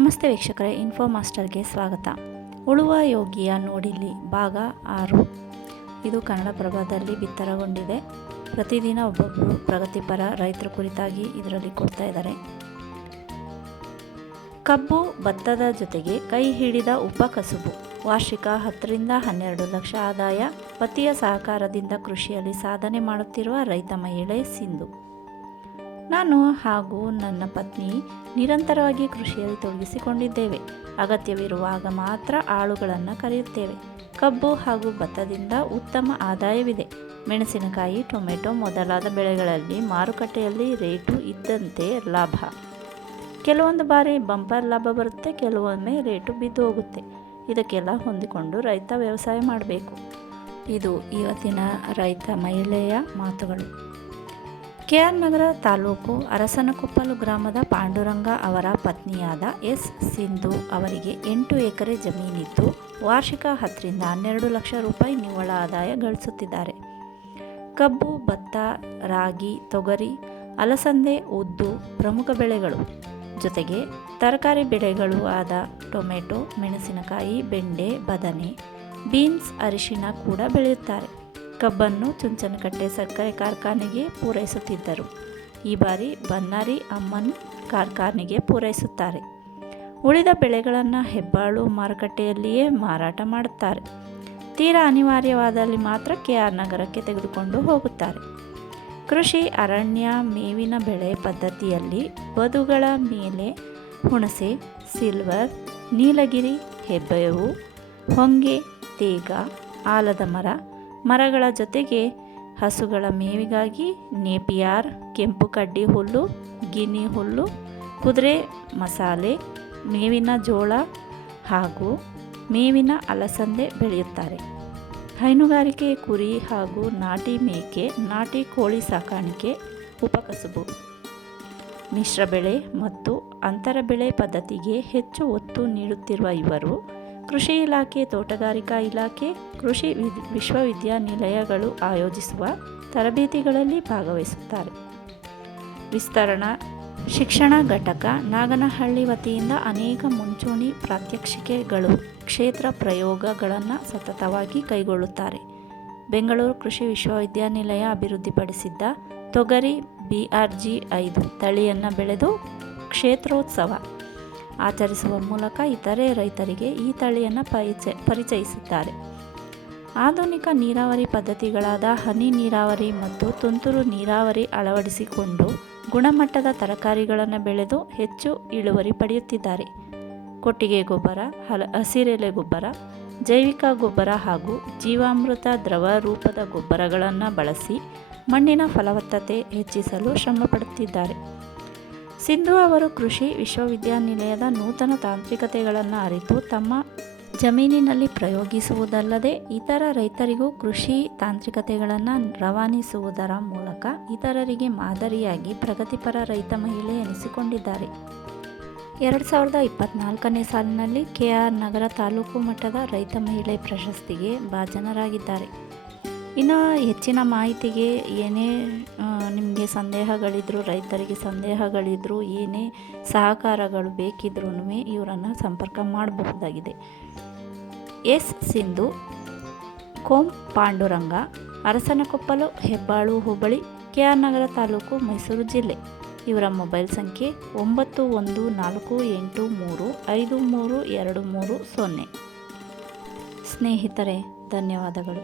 ನಮಸ್ತೆ ವೀಕ್ಷಕರೇ, ಇನ್ಫೋ ಮಾಸ್ಟರ್ಗೆ ಸ್ವಾಗತ. ಉಳುವ ಯೋಗಿಯ ನೋಡಿಲ್ಲಿ ಭಾಗ 6 ಇದು ಕನ್ನಡಪ್ರಭದಲ್ಲಿ ಬಿತ್ತರಗೊಂಡಿದೆ. ಪ್ರತಿದಿನ ಒಬ್ಬೊಬ್ಬರು ಪ್ರಗತಿಪರ ರೈತರ ಕುರಿತಾಗಿ ಇದರಲ್ಲಿ ಕೊಡ್ತಾ ಇದ್ದಾರೆ. ಕಬ್ಬು ಭತ್ತದ ಜೊತೆಗೆ ಕೈ ಹಿಡಿದ ಉಪಕಸುಬು. ವಾರ್ಷಿಕ 10 ರಿಂದ 12 ಲಕ್ಷ ಆದಾಯ. ಪತಿಯ ಸಹಕಾರದಿಂದ ಕೃಷಿಯಲ್ಲಿ ಸಾಧನೆ ಮಾಡುತ್ತಿರುವ ರೈತ ಮಹಿಳೆ ಸಿಂಧು. ನಾನು ಹಾಗೂ ನನ್ನ ಪತ್ನಿ ನಿರಂತರವಾಗಿ ಕೃಷಿಯಲ್ಲಿ ತೊಡಗಿಸಿಕೊಂಡಿದ್ದೇವೆ. ಅಗತ್ಯವಿರುವಾಗ ಮಾತ್ರ ಆಳುಗಳನ್ನು ಕರೆಯುತ್ತೇವೆ. ಕಬ್ಬು ಹಾಗೂ ಭತ್ತದಿಂದ ಉತ್ತಮ ಆದಾಯವಿದೆ. ಮೆಣಸಿನಕಾಯಿ, ಟೊಮೆಟೊ ಮೊದಲಾದ ಬೆಳೆಗಳಲ್ಲಿ ಮಾರುಕಟ್ಟೆಯಲ್ಲಿ ರೇಟು ಇದ್ದಂತೆ ಲಾಭ. ಕೆಲವೊಂದು ಬಾರಿ ಬಂಪರ್ ಲಾಭ ಬರುತ್ತೆ, ಕೆಲವೊಮ್ಮೆ ರೇಟು ಬಿದ್ದು ಹೋಗುತ್ತೆ. ಇದಕ್ಕೆಲ್ಲ ಹೊಂದಿಕೊಂಡು ರೈತ ವ್ಯವಸಾಯ ಮಾಡಬೇಕು. ಇದು ಇವತ್ತಿನ ರೈತ ಮಹಿಳೆಯ ಮಾತುಗಳು. ಕೆ.ಆರ್. ನಗರ ತಾಲೂಕು ಅರಸನಕೊಪ್ಪಲು ಗ್ರಾಮದ ಪಾಂಡುರಂಗ ಅವರ ಪತ್ನಿಯಾದ ಎಸ್. ಸಿಂಧು ಅವರಿಗೆ 8 ಎಕರೆ ಜಮೀನಿದ್ದು ವಾರ್ಷಿಕ 10 ರಿಂದ 12 ಲಕ್ಷ ರೂಪಾಯಿ ನಿವ್ವಳ ಆದಾಯ ಗಳಿಸುತ್ತಿದ್ದಾರೆ. ಕಬ್ಬು, ಭತ್ತ, ರಾಗಿ, ತೊಗರಿ, ಅಲಸಂದೆ, ಉದ್ದು ಪ್ರಮುಖ ಬೆಳೆಗಳು. ಜೊತೆಗೆ ತರಕಾರಿ ಬೆಳೆಗಳು ಆದ ಟೊಮೆಟೊ, ಮೆಣಸಿನಕಾಯಿ, ಬೆಂಡೆ, ಬದನೆ, ಬೀನ್ಸ್, ಅರಿಶಿಣ ಕೂಡ ಬೆಳೆಯುತ್ತಾರೆ. ಕಬ್ಬನ್ನು ಚುಂಚನಕಟ್ಟೆ ಸಕ್ಕರೆ ಕಾರ್ಖಾನೆಗೆ ಪೂರೈಸುತ್ತಿದ್ದರು. ಈ ಬಾರಿ ಬನ್ನಾರಿ ಅಮ್ಮನ್ ಕಾರ್ಖಾನೆಗೆ ಪೂರೈಸುತ್ತಾರೆ. ಉಳಿದ ಬೆಳೆಗಳನ್ನು ಹೆಬ್ಬಾಳು ಮಾರುಕಟ್ಟೆಯಲ್ಲಿಯೇ ಮಾರಾಟ ಮಾಡುತ್ತಾರೆ. ತೀರಾ ಅನಿವಾರ್ಯವಾದಲ್ಲಿ ಮಾತ್ರ ಕೆ.ಆರ್. ನಗರಕ್ಕೆ ತೆಗೆದುಕೊಂಡು ಹೋಗುತ್ತಾರೆ. ಕೃಷಿ, ಅರಣ್ಯ, ಮೇವಿನ ಬೆಳೆ ಪದ್ಧತಿಯಲ್ಲಿ ಬದುಗಳ ಮೇಲೆ ಹುಣಸೆ, ಸಿಲ್ವರ್, ನೀಲಗಿರಿ, ಹೆಬ್ಬೇವು, ಹೊಂಗೆ, ತೇಗ, ಆಲದ ಮರಗಳ ಜೊತೆಗೆ ಹಸುಗಳ ಮೇವಿಗಾಗಿ ನೇಪಿಯಾರ್, ಕೆಂಪು ಕಡ್ಡಿ ಹುಲ್ಲು, ಗಿನಿ ಹುಲ್ಲು, ಕುದುರೆ ಮಸಾಲೆ, ಮೇವಿನ ಜೋಳ ಹಾಗೂ ಮೇವಿನ ಅಲಸಂದೆ ಬೆಳೆಯುತ್ತಾರೆ. ಹೈನುಗಾರಿಕೆ, ಕುರಿ ಹಾಗೂ ನಾಟಿ ಮೇಕೆ, ನಾಟಿ ಕೋಳಿ ಸಾಕಾಣಿಕೆ ಉಪಕಸುಬು. ಮಿಶ್ರ ಬೆಳೆ ಮತ್ತು ಅಂತರ ಬೆಳೆ ಪದ್ಧತಿಗೆ ಹೆಚ್ಚು ಒತ್ತು ನೀಡುತ್ತಿರುವ ಇವರು ಕೃಷಿ ಇಲಾಖೆ, ತೋಟಗಾರಿಕಾ ಇಲಾಖೆ, ಕೃಷಿ ವಿಶ್ವವಿದ್ಯಾನಿಲಯಗಳು ಆಯೋಜಿಸುವ ತರಬೇತಿಗಳಲ್ಲಿ ಭಾಗವಹಿಸುತ್ತಾರೆ. ವಿಸ್ತರಣಾ ಶಿಕ್ಷಣ ಘಟಕ ನಾಗನಹಳ್ಳಿ ವತಿಯಿಂದ ಅನೇಕ ಮುಂಚೂಣಿ ಪ್ರಾತ್ಯಕ್ಷಿಕೆಗಳು, ಕ್ಷೇತ್ರ ಪ್ರಯೋಗಗಳನ್ನು ಸತತವಾಗಿ ಕೈಗೊಳ್ಳುತ್ತಾರೆ. ಬೆಂಗಳೂರು ಕೃಷಿ ವಿಶ್ವವಿದ್ಯಾನಿಲಯ ಅಭಿವೃದ್ಧಿಪಡಿಸಿದ್ದ ತೊಗರಿ BRG 5 ತಳಿಯನ್ನು ಬೆಳೆದು ಕ್ಷೇತ್ರೋತ್ಸವ ಆಚರಿಸುವ ಮೂಲಕ ಇತರೆ ರೈತರಿಗೆ ಈ ತಳಿಯನ್ನು ಪರಿಚಯಿಸಿದ್ದಾರೆ. ಆಧುನಿಕ ನೀರಾವರಿ ಪದ್ಧತಿಗಳಾದ ಹನಿ ನೀರಾವರಿ ಮತ್ತು ತುಂತುರು ನೀರಾವರಿ ಅಳವಡಿಸಿಕೊಂಡು ಗುಣಮಟ್ಟದ ತರಕಾರಿಗಳನ್ನು ಬೆಳೆದು ಹೆಚ್ಚು ಇಳುವರಿ ಪಡೆಯುತ್ತಿದ್ದಾರೆ. ಕೊಟ್ಟಿಗೆ ಗೊಬ್ಬರ, ಹಸಿರೆಲೆ ಗೊಬ್ಬರ, ಜೈವಿಕ ಗೊಬ್ಬರ ಹಾಗೂ ಜೀವಾಮೃತ ದ್ರವ ರೂಪದ ಗೊಬ್ಬರಗಳನ್ನು ಬಳಸಿ ಮಣ್ಣಿನ ಫಲವತ್ತತೆ ಹೆಚ್ಚಿಸಲು ಶ್ರಮಪಡುತ್ತಿದ್ದಾರೆ. ಸಿಂಧು ಅವರು ಕೃಷಿ ವಿಶ್ವವಿದ್ಯಾನಿಲಯದ ನೂತನ ತಾಂತ್ರಿಕತೆಗಳನ್ನು ಅರಿತು ತಮ್ಮ ಜಮೀನಿನಲ್ಲಿ ಪ್ರಯೋಗಿಸುವುದಲ್ಲದೆ ಇತರ ರೈತರಿಗೂ ಕೃಷಿ ತಾಂತ್ರಿಕತೆಗಳನ್ನು ರವಾನಿಸುವುದರ ಮೂಲಕ ಇತರರಿಗೆ ಮಾದರಿಯಾಗಿ ಪ್ರಗತಿಪರ ರೈತ ಮಹಿಳೆ ಎನಿಸಿಕೊಂಡಿದ್ದಾರೆ. 2024ನೇ ಸಾಲಿನಲ್ಲಿ ಕೆ.ಆರ್. ನಗರ ತಾಲೂಕು ಮಟ್ಟದ ರೈತ ಮಹಿಳೆ ಪ್ರಶಸ್ತಿಗೆ ಭಾಜನರಾಗಿದ್ದಾರೆ. ಇನ್ನು ಹೆಚ್ಚಿನ ಮಾಹಿತಿಗೆ ಏನೇ ನಿಮಗೆ ಸಂದೇಹಗಳಿದ್ರು, ರೈತರಿಗೆ ಸಂದೇಹಗಳಿದ್ರು, ಏನೇ ಸಹಕಾರಗಳು ಬೇಕಿದ್ರೂ ಇವರನ್ನು ಸಂಪರ್ಕ ಮಾಡಬಹುದಾಗಿದೆ. ಎಸ್. ಸಿಂಧು, ಕೋಂ ಪಾಂಡುರಂಗ, ಅರಸನಕೊಪ್ಪಲು, ಹೆಬ್ಬಾಳು ಹೋಬಳಿ, ಕೆ.ಆರ್. ನಗರ ತಾಲೂಕು, ಮೈಸೂರು ಜಿಲ್ಲೆ. ಇವರ ಮೊಬೈಲ್ ಸಂಖ್ಯೆ 9148353230. ಸ್ನೇಹಿತರೆ, ಧನ್ಯವಾದಗಳು.